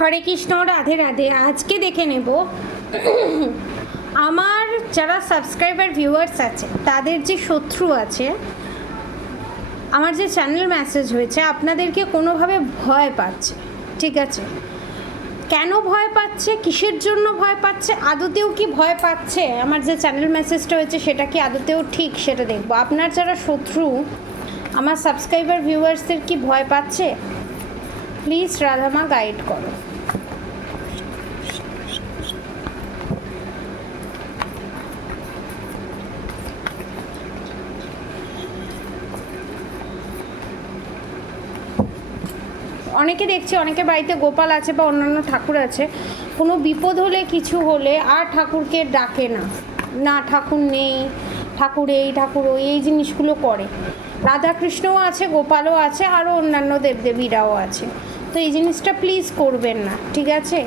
হরে কৃষ্ণ, রাধে রাধে। আজকে দেখে নেব আমার যারা সাবস্ক্রাইবার ভিউয়ার্স আছে তাদের যে শত্রু আছে, আমার যে চ্যানেল মেসেজ হয়েছে আপনাদেরকে কোনোভাবে ভয় পাচ্ছে। ঠিক আছে, কেন ভয় পাচ্ছে, কিসের জন্য ভয় পাচ্ছে, আদতেও কি ভয় পাচ্ছে, আমার যে চ্যানেল মেসেজটা হয়েছে সেটা কি আদতেও ঠিক সেটা দেখবো। আপনার যারা শত্রু আমার সাবস্ক্রাইবার ভিউয়ার্সদের কি ভয় পাচ্ছে, প্লিজ রাধামা গাইড করো। অনেকে দেখছি অনেকের বাড়িতে গোপাল আছে বা অন্যান্য ঠাকুর আছে, কোনো বিপদ হলে কিছু হলে আর ঠাকুরকে ডাকে না, না ঠাকুর নেই, ঠাকুর এই ঠাকুর ওই, এই জিনিসগুলো করে। রাধাকৃষ্ণও আছে, গোপালও আছে, আরও অন্যান্য দেবদেবীরাও আছে। তো এই জিনিসটা প্লিজ করবেন না, ঠিক আছে?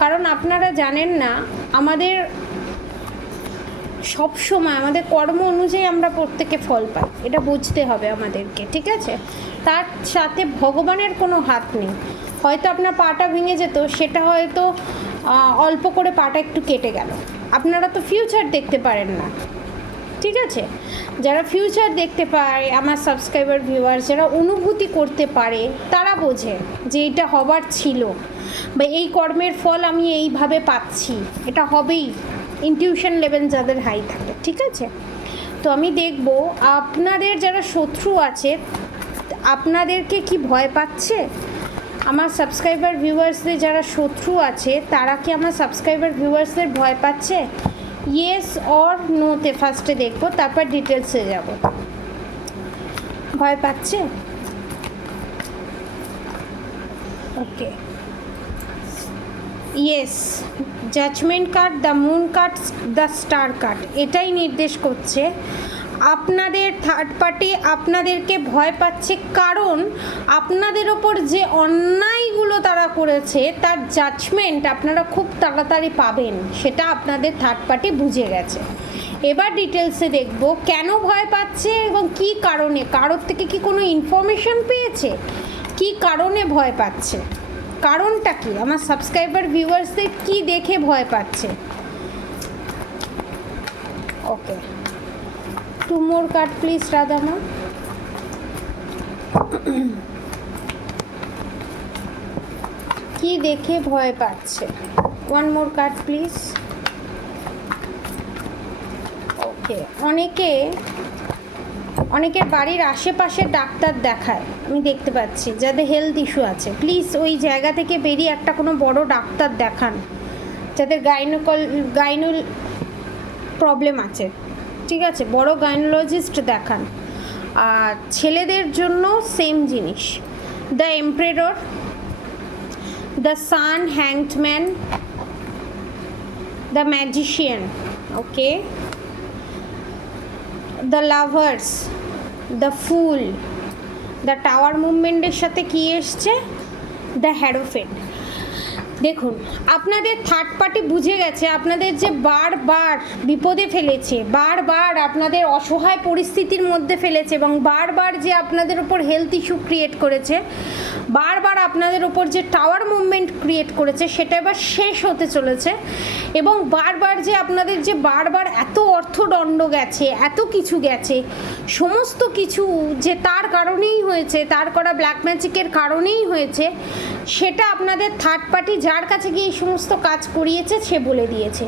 কারণ আপনারা জানেন না, আমাদের সব সময় আমাদের কর্ম অনুযায়ী আমরা প্রত্যেকে ফল পাই, এটা বুঝতে হবে আমাদেরকে, ঠিক আছে? তার সাথে ভগবানের কোনো হাত নেই। হয়তো আপনার পাটা ভেঙে যেত, সেটা হয়তো অল্প করে পাটা একটু কেটে গেল। আপনারা তো ফিউচার দেখতে পারেন না, ঠিক আছে? যারা ফিউচার দেখতে পারে, আমার সাবস্ক্রাইবার ভিউয়ার যারা অনুভূতি করতে পারে, তারা বোঝে যে এটা হবার ছিল বা এই কর্মের ফল আমি এইভাবে পাচ্ছি, এটা হবেই। ইনটিউশন লেভেল যাদের হাই থাকে, ঠিক আছে? তো আমি দেখব আপনাদের যারা শত্রু আছে আপনাদেরকে কি ভয় পাচ্ছে, আমার সাবস্ক্রাইবার ভিউয়ার্সদের যারা শত্রু আছে তারা কি আমার সাবস্ক্রাইবার ভিউয়ার্সদের ভয় পাচ্ছে? ইয়েস অর নোতে ফার্স্টে দেখবো, তারপর ডিটেলসে যাব। ভয় পাচ্ছে? Okay, yes. Judgement card, the moon card, the star card এটাই নির্দেশ করছে আপনাদের থার্ড পার্টি আপনাদেরকে ভয় পাচ্ছে, কারণ আপনাদের ওপর যে অন্যায়গুলো তারা করেছে তার জাজমেন্ট আপনারা খুব তাড়াতাড়ি পাবেন, সেটা আপনাদের থার্ড পার্টি বুঝে গেছে। এবার ডিটেলসে দেখব কেন ভয় পাচ্ছে এবং কি কারণে, কারোর থেকে কি কোনো ইনফরমেশন পেয়েছে, কি কারণে ভয় পাচ্ছে, কারণটা কি, আমার সাবস্ক্রাইবার ভিউয়ার্সদের কি দেখে ভয় পাচ্ছে। ওকে, টু মোর কার্ড প্লিজ রাধামা। কি দেখে ভয় পাচ্ছে, ওয়ান মোর কার্ড প্লিজ। ওকে, অনেকের বাড়ির আশেপাশে ডাক্তার দেখায়, আমি দেখতে পাচ্ছি যাদের হেলথ ইস্যু আছে, প্লিজ ওই জায়গা থেকে বেরিয়ে একটা কোনো বড় ডাক্তার দেখান, যাদের গাইনোল প্রবলেম আছে, ঠিক আছে? বড় গাইনোলজিস্ট দেখান। আর ছেলেদের জন্য সেম জিনিস, the emperor, the sun, hanged man, the magician, okay, the lovers, the fool, the tower মুভমেন্টের সাথে কি এসছে, দ্য হ্যারোফেন্ট। দেখুন, আপনাদের থার্ড পার্টি বুঝে গেছে আপনাদের যে বারবার বিপদে ফেলেছে, বারবার আপনাদের অসহায় পরিস্থিতির মধ্যে ফেলেছে এবং বারবার যে আপনাদের উপর হেলথ ইস্যু ক্রিয়েট করেছে, বারবার আপনাদের উপর যে টাওয়ার মুভমেন্ট ক্রিয়েট করেছে, সেটা এবার শেষ হতে চলেছে। এবং বারবার যে আপনাদের যে বারবার এত অর্থদণ্ড গেছে, এত কিছু গেছে, সমস্ত কিছু যে তার কারণেই হয়েছে, তার করা ব্ল্যাক ম্যাজিকের কারণেই হয়েছে, সেটা আপনাদের থার্ড পার্টি যার কাছে গিয়ে এই সমস্ত কাজ করিয়েছে সে বলে দিয়েছে।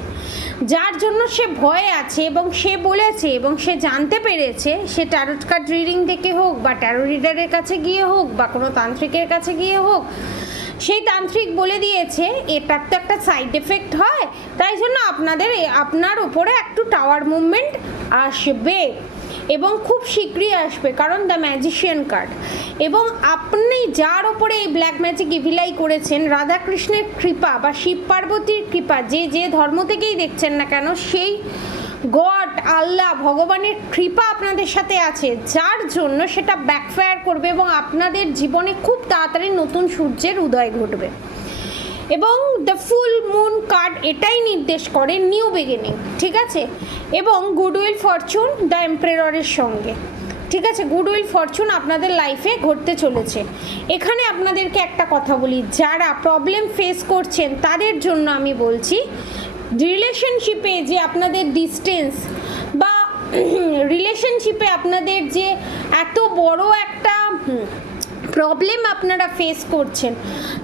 যার জন্য সে ভয়ে আছে এবং সে বলেছে এবং সে জানতে পেরেছে, সে ট্যারোট কার্ড রিডিং থেকে হোক বা ট্যারো রিডারের কাছে গিয়ে হোক বা কোনো তান্ত্রিকের কাছে গিয়ে হোক, সেই তান্ত্রিক বলে দিয়েছে এটার তো একটা সাইড এফেক্ট হয়, তাই জন্য আপনার উপরে একটু টাওয়ার মুভমেন্ট আসবে এবং খুব শীঘ্রই আসবে, কারণ দ্য ম্যাজিশিয়ান কার্ড। এবং আপনি যার ওপরে এই ব্ল্যাক ম্যাজিক ইভিলাই করেছেন, রাধাকৃষ্ণের কৃপা বা শিব পার্বতীর কৃপা, যে ধর্ম থেকেই দেখছেন না কেন, সেই গড, আল্লাহ, ভগবানের কৃপা আপনাদের সাথে আছে, যার জন্য সেটা ব্যাকফায়ার করবে এবং আপনাদের জীবনে খুব তাড়াতাড়ি নতুন সূর্যের উদয় ঘটবে। এবং দ্য ফুল মুন কার্ড এটাই নির্দেশ করে নিউ বিগিনিং, ঠিক আছে? এবং গুডউইল, ফরচুন, দ্য এম্পারেটরের সঙ্গে। ঠিক আছে, গুড উইল ফরচুন আপনাদের লাইফে ঘটতে চলেছে। এখানে আপনাদেরকে একটা কথা বলি, যারা প্রবলেম ফেস করছেন তাদের জন্য আমি বলছি, রিলেশনশিপে যে আপনাদের ডিস্টেন্স বা রিলেশনশিপে আপনাদের যে এত বড় একটা প্রবলেম আপনারা ফেস করছেন,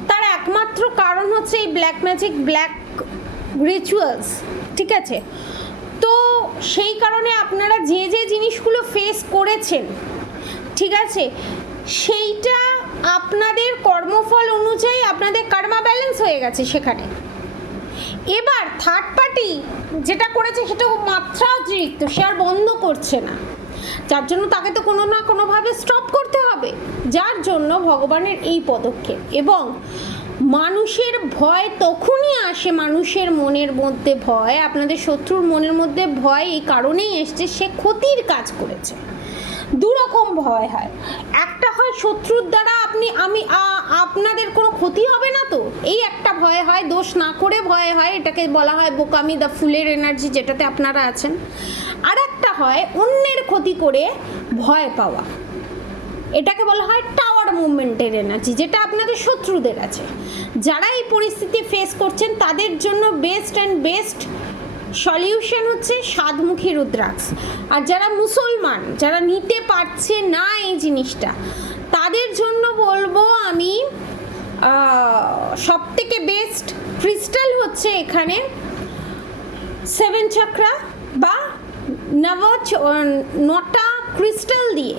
তার একমাত্র কারণ হচ্ছে এই ব্ল্যাক ম্যাজিক, ব্ল্যাক রিচুয়ালস। ঠিক আছে, তো সেই কারণে আপনারা যে যে জিনিসগুলো ফেস করেছেন, ঠিক আছে, সেইটা আপনাদের কর্মফল অনুযায়ী আপনাদের কার্মা ব্যালেন্স হয়ে গেছে সেখানে। এবার থার্ড পার্টি যেটা করেছে সেটা মাত্রাতিরিক্ত, সে আর বন্ধ করছে না, যার জন্য তাকে তো কোনো না কোনোভাবে স্টপ করতে হবে, যার জন্য ভগবানের এই পদক্ষেপ। এবং মানুষের ভয় তখনই আসে, মানুষের মনের মধ্যে ভয়, আপনাদের শত্রুর মনের মধ্যে ভয় এই কারণেই এসছে সে ক্ষতির কাজ করেছে। দুরকম ভয় হয়, একটা হয় শত্রুর দ্বারা আপনাদের কোনো ক্ষতি হবে না, তো এই একটা ভয় হয়, দোষ না করে ভয় হয়, এটাকে বলা হয় বোকামি, দ্য ফুলের এনার্জি যেটাতে আপনারা আছেন। আর একটা হয় অন্যের ক্ষতি করে ভয় পাওয়া, এটাকে বলা হয় টাওয়ার মুভমেন্টের এনার্জি, যেটা আপনাদের শত্রুদের আছে। যারা এই পরিস্থিতি ফেস করছেন তাদের জন্য বেস্ট অ্যান্ড বেস্ট সলিউশন হচ্ছে সাতমুখী রুদ্রাক্ষ। আর যারা মুসলমান, যারা নিতে পারছে না এই জিনিসটা, তাদের জন্য বলবো আমি সবথেকে বেস্ট ক্রিস্টাল হচ্ছে এখানে 7 চাকরা বা নটা ক্রিস্টাল দিয়ে,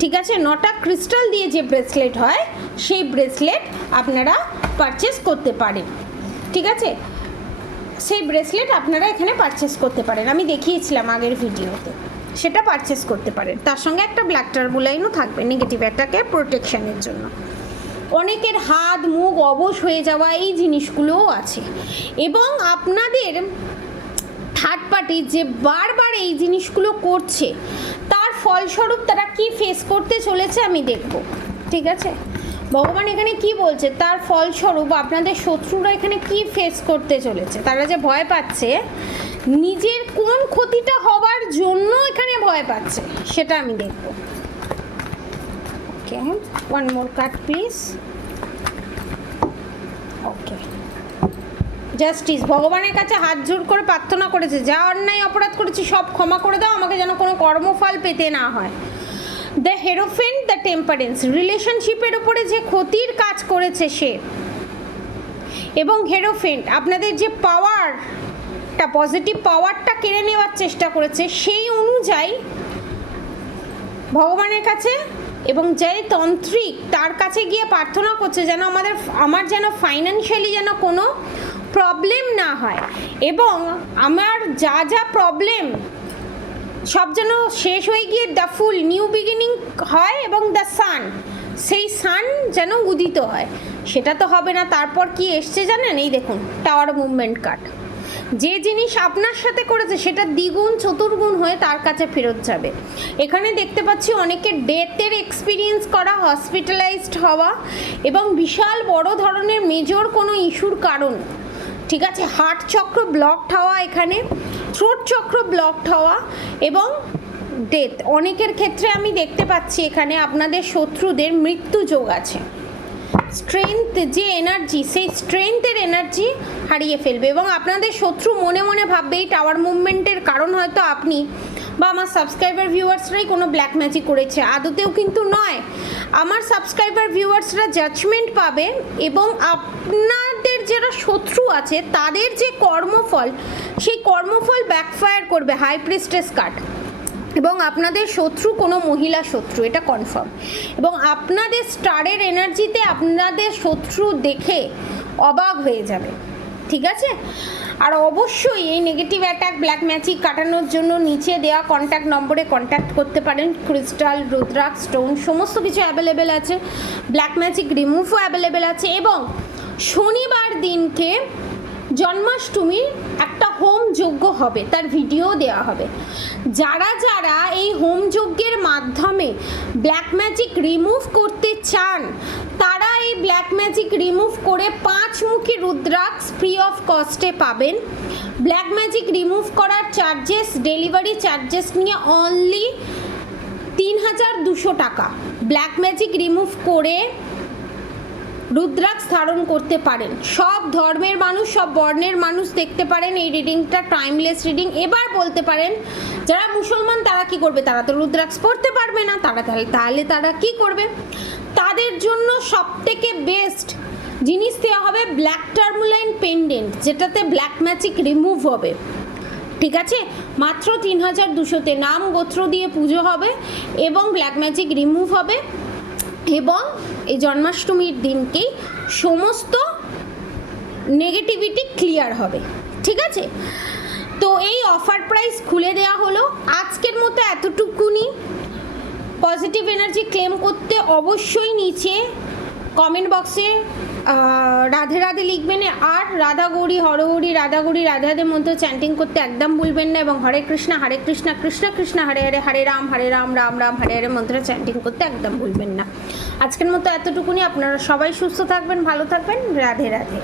ঠিক আছে, 9টা ক্রিস্টাল দিয়ে যে ব্রেসলেট হয় সেই ব্রেসলেট আপনারা পারচেস করতে পারেন। ঠিক আছে, সেই ব্রেসলেট আপনারা এখানে পারচেস করতে পারেন, আমি দেখিয়েছিলাম আগের ভিডিওতে, সেটা পারচেস করতে পারেন। তার সঙ্গে একটা ব্ল্যাক টারবুলাইনও থাকবে নেগেটিভ অ্যাটাকের প্রোটেকশানের জন্য। অনেকের হাত মুখ অবশ হয়ে যাওয়া এই জিনিসগুলোও আছে। এবং আপনাদের থার্ড পার্টি যে বারবার এই জিনিসগুলো করছে, তার ফলস্বরূপ তারা কি ফেস করতে চলেছে আমি দেখব। ঠিক আছে, ভগবান এখানে কি বলছে, তার ফলস্বরূপ আপনাদের শত্রুরা এখানে কি ফেস করতে চলেছে। তারা যে ভয় পাচ্ছে, নিজের কোন ক্ষতিটা হওয়ার জন্য এখানে ভয় পাচ্ছে সেটা আমি দেখব। Okay, one more card please. Okay, justice, ভগবানের কাছে হাত জোড় করে প্রার্থনা করেছে, যা অন্যায় অপরাধ করেছি সব ক্ষমা করে দাও, আমাকে যেন কোনো কর্মফল পেতে না হয়। দ্য হেরোফেন্ট, দ্য টেম্পারেন্স, রিলেশনশিপের উপরে যে ক্ষতির কাজ করেছে সে, এবং হেরোফেন্ট আপনাদের যে পাওয়ারটা, পজিটিভ পাওয়ারটা কেড়ে নেওয়ার চেষ্টা করেছে, সেই অনুযায়ী ভগবানের কাছে এবং যে তন্ত্রিক তার কাছে গিয়ে প্রার্থনা করছে যেন আমার যেন ফাইন্যান্সিয়ালি যেন কোনো প্রবলেম না হয়, এবং আমার যা যা প্রবলেম সব যেন শেষ হয়ে গিয়ে দ্য ফুল নিউ বিগিনিং হয়, এবং দ্য সান, সেই সান যেন উদিত হয়। সেটা তো হবে না। তারপর কি এসছে জানেন, এই দেখুন টাওয়ার মুভমেন্ট কার্ড। যে জিনিস আপনার সাথে করেছে সেটা দ্বিগুণ চতুর্গুণ হয়ে তার কাছে ফেরত যাবে। এখানে দেখতে পাচ্ছি অনেকের ডেথের এক্সপিরিয়েন্স করা, হসপিটালাইজড হওয়া, এবং বিশাল বড় ধরনের মেজর কোনো ইস্যুর কারণ, ঠিক আছে, হার্ট চক্র ব্লকড হওয়া, এখানে থ্রোট চক্র ব্লকড হওয়া এবং ডেথ। অনেকের ক্ষেত্রে আমি দেখতে পাচ্ছি এখানে আপনাদের শত্রুদের মৃত্যু যোগ আছে। স্ট্রেংথ যে এনার্জি, সেই স্ট্রেংথের এনার্জি হারিয়ে ফেলবে, এবং আপনাদের শত্রু মনে মনে ভাববে এই টাওয়ার মুভমেন্টের কারণ হয়তো আপনি বা আমার সাবস্ক্রাইবার ভিউয়ার্সরাই কোনো ব্ল্যাক ম্যাজিক করেছে। আদতেও কিন্তু নয়, আমার সাবস্ক্রাইবার ভিউয়ার্সরা জাজমেন্ট পাবে, এবং আপনাদের যারা শত্রু আছে তাদের যে কর্মফল, সেই কর্মফল ব্যাকফায়ার করবে। হাই প্রিস্টেস কার্ড, এবং আপনাদের শত্রু কোনো মহিলা শত্রু, এটা কনফার্ম। এবং আপনাদের স্টারের এনার্জিতে আপনাদের শত্রু দেখে অবাক হয়ে যাবে। ঠিক আছে, আর অবশ্যই এই নেগেটিভ অ্যাটাক ব্ল্যাক ম্যাজিক কাটানোর জন্য নিচে দেওয়া কন্ট্যাক্ট নম্বরে কন্ট্যাক্ট করতে পারেন। ক্রিস্টাল, রুদ্রাক্ষ, স্টোন সমস্ত কিছু অ্যাভেলেবেল আছে, ব্ল্যাক ম্যাজিক রিমুভও অ্যাভেলেবেল আছে। এবং শনিবার দিনকে জন্মাষ্টমীর একটা হোম যজ্ঞ হবে, তার ভিডিও দেওয়া হবে। যারা যারা এই হোম যজ্ঞের মাধ্যমে ব্ল্যাক ম্যাজিক রিমুভ করতে চান, তারা এই ব্ল্যাক ম্যাজিক রিমুভ করে 5 মুখী রুদ্রাক্ষ ফ্রি অফ কস্টে পাবেন। ব্ল্যাক ম্যাজিক রিমুভ করার চার্জেস, ডেলিভারি চার্জেস নিয়ে অনলি 3,200 টাকা ব্ল্যাক ম্যাজিক রিমুভ করে রুদ্রাক্ষ ধারণ করতে পারেন। সব ধর্মের মানুষ, সব বর্ণের মানুষ দেখতে পারেন এই রিডিংটা, টাইমলেস রিডিং। এবার বলতে পারেন যারা মুসলমান তারা কি করবে, তারা তো রুদ্রাক্ষ পড়তে পারবে না, তাহলে তারা কি করবে? তাদের জন্য সবথেকে বেস্ট জিনিস দেওয়া হবে ব্ল্যাক টার্মোলাইন পেন্ডেন্ট, যেটাতে ব্ল্যাক ম্যাজিক রিমুভ হবে। ঠিক আছে, মাত্র 3,200-তে নাম গোত্র দিয়ে পুজো হবে এবং ব্ল্যাক ম্যাজিক রিমুভ হবে, এবং এই জন্মাষ্টমীর দিনকেই সমস্ত নেগেটিভিটি ক্লিয়ার হবে। ঠিক আছে, তো এই অফার প্রাইস খুলে দেওয়া হলো আজকের মতো এতটুকুনি। পজিটিভ এনার্জি ক্লেম করতে অবশ্যই নিচে কমেন্ট বক্সে রাধে রাধে লিখবেন, আর রাধা গৌরী হরহরি রাধা গৌরী রাধাদের মধ্যে চ্যান্টিং করতে একদম ভুলবেন না, এবং হরে কৃষ্ণ কৃষ্ণ কৃষ্ণ হরে হরে, হরে রাম রাম রাম হরে হরে মন্ত্রে চ্যান্টিং করতে একদম ভুলবেন না। আজকের মতো এতটুকুনি। আপনারা সবাই সুস্থ থাকবেন, ভালো থাকবেন, রাধে রাধে।